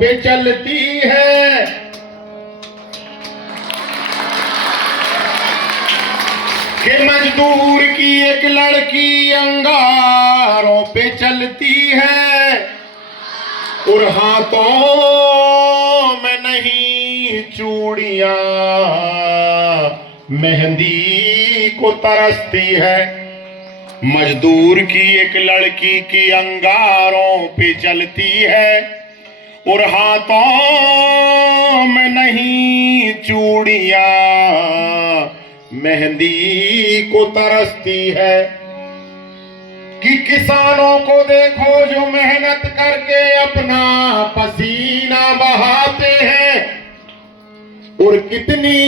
पे चलती है। कि मजदूर की एक लड़की अंगारों पे चलती है और हाथों में नहीं चूड़ियां मेहंदी को तरसती है। मजदूर की एक लड़की की अंगारों पे चलती है और हाथों में नहीं चूड़ियां मेहंदी को तरसती है। कि किसानों को देखो जो मेहनत करके अपना पसीना बहाते हैं और कितनी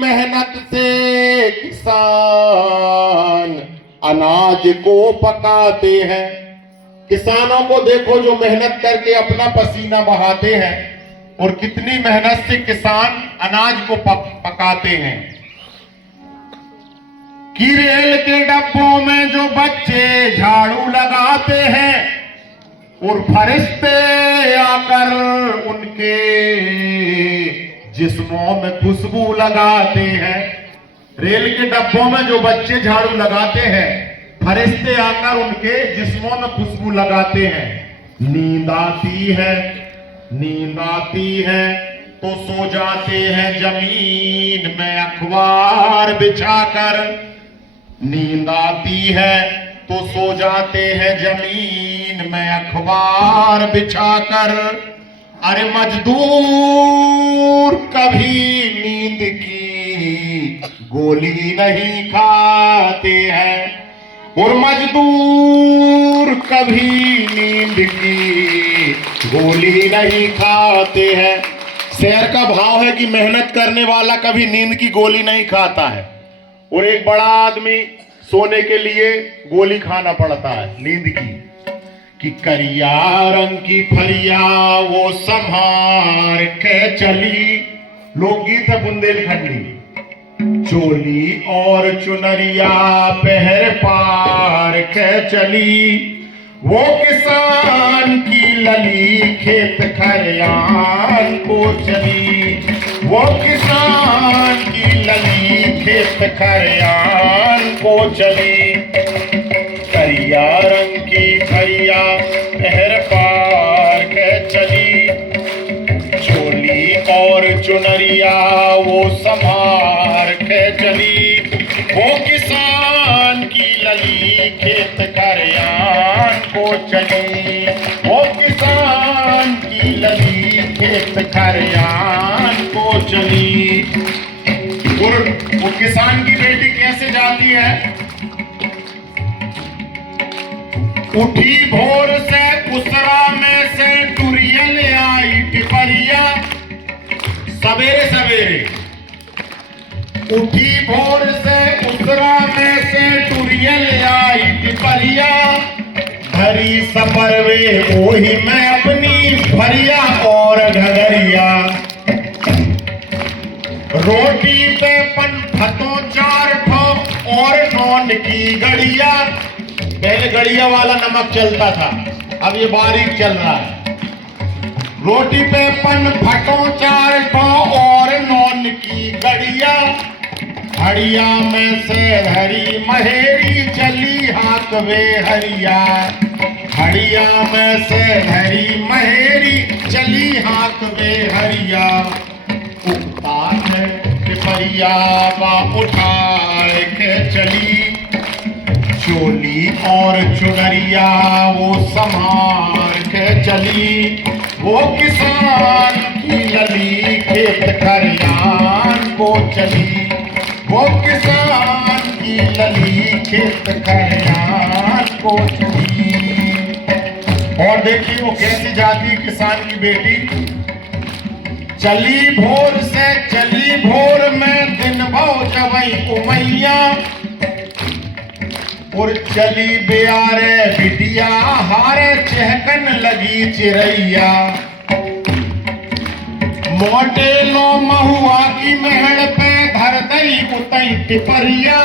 मेहनत से किसान अनाज को पकाते हैं। किसानों को देखो जो मेहनत करके अपना पसीना बहाते हैं और कितनी मेहनत से किसान अनाज को पकाते हैं। कि रेल के डब्बों में जो बच्चे झाड़ू लगाते हैं और फरिश्ते आकर उनके जिस्मों में खुशबू लगाते हैं। रेल के डब्बों में जो बच्चे झाड़ू लगाते हैं, फरिश्ते आकर उनके जिस्मों में खुशबू लगाते हैं। नींद आती है तो सो जाते हैं जमीन में अखबार बिछाकर। नींद आती है तो सो जाते हैं जमीन में अखबार बिछाकर। अरे मजदूर कभी नींद की गोली नहीं खाते हैं और मजदूर कभी नींद की गोली नहीं खाते हैं। शेर का भाव है कि मेहनत करने वाला कभी नींद की गोली नहीं खाता है और एक बड़ा आदमी सोने के लिए गोली खाना पड़ता है नींद की। कि करिया रंग की फरिया वो संभार के चली, लोकगीत है बुंदेलखंडी। चोली और चुनरिया पहर पार के चली, वो किसान की लली खेत खरियान को चली। वो किसान की लली खेत खरियान को चली। करिया रंग की फरिया पहर पार के चली, चोली और चुनरिया वो संभार के चली। वो किसान की लली खेत खरियान को चली। वो किसान की लली खेत खरियान को चली। और वो किसान की बेटी कैसे जाती है? उठी भोर से उसरा में से टुरियल आई टिपरिया। सवेरे सवेरे उठी भोर से उसरा में से टुरियल आई टिपरिया। भरी सफर वे वही मैं अपनी भरिया और घगरिया। रोटी पे पनफतों 4 ठो और नॉन की गड़िया। पहले गड़िया वाला नमक चलता था, अब ये बारीक चल रहा है। रोटी पे पनफतों 4 ठो और नॉन की गड़िया। हड़िया में से हरी महेरी चली हाकवे हरिया। हड़िया में से हरी महेरी चली हाकवे हरिया। उगता है टिपरिया बा उठाए के चली। चोली और चुनरिया वो संभार के चली। वो किसान की लली खेत खरियान को चली। वो किसान की लली खेत खरियान को चली। और देखिए वो कैसी जाती किसान की बेटी। चली भोर से चली भोर में दिन भव जवई उमैया। और चली बियारे बिटिया हारे चहकन लगी चिरैया। मोटे लो महुआ की मेहड़ पे धर दई उतई टिपरिया।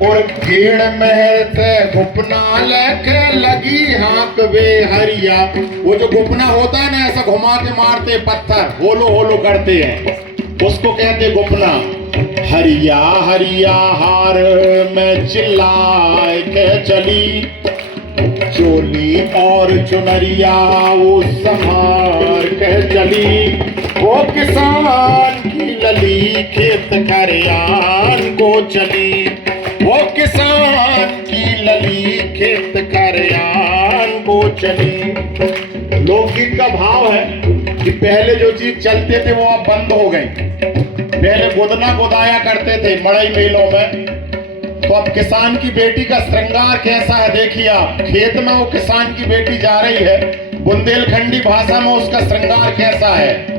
और घेड़ महल से गुपना लेके लगी हाँक वे हरिया। वो जो गुपना होता है ना, ऐसा घुमा के मारते पत्थर, होलो होलो करते हैं, उसको कहते गुपना। हरिया हरिया हार में चिल्लाए के चली, चोली और चुनरिया वो संभार के चली। वो किसान की लली खेत खरियान को चली, वो किसान की लली खेत खरियान को चली। लोकगीत का भाव है कि पहले जो चीज चलते थे वो अब बंद हो गई। पहले गोदना गोदाया करते थे मड़ई मेलों में, तो अब किसान की बेटी का श्रृंगार कैसा है देखिए आप। खेत में वो किसान की बेटी जा रही है, बुंदेलखंडी भाषा में उसका श्रृंगार कैसा है।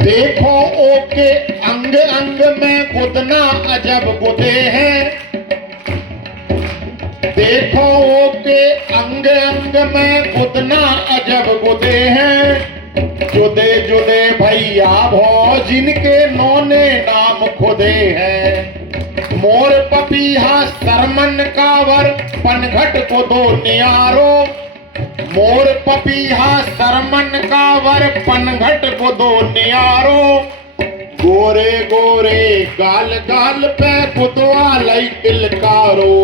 देखो ओके अंग अंग में गुदना अजब गुदे हैं, देखो ओके अंग अंग में गुदना अजब गुदे हैं। जुदे जुदे भैया भौ जिनके नौने नाम खुदे हैं। मोर पपीहा सरमन कावर पनघट को दो नियारो, मोर पपीहा सरमन कावर पनघट को दो नियारो। गोरे गोरे गाल गाल पे कुतवा लई तिलकारो,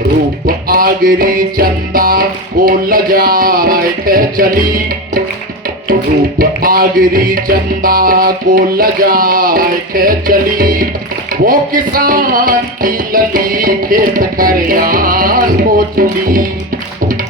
रूप आगरी चंदा को लजाए के चली, रूप आगरी चंदा को लजाए के चली। वो किसान की लली खेत खरियान को चली।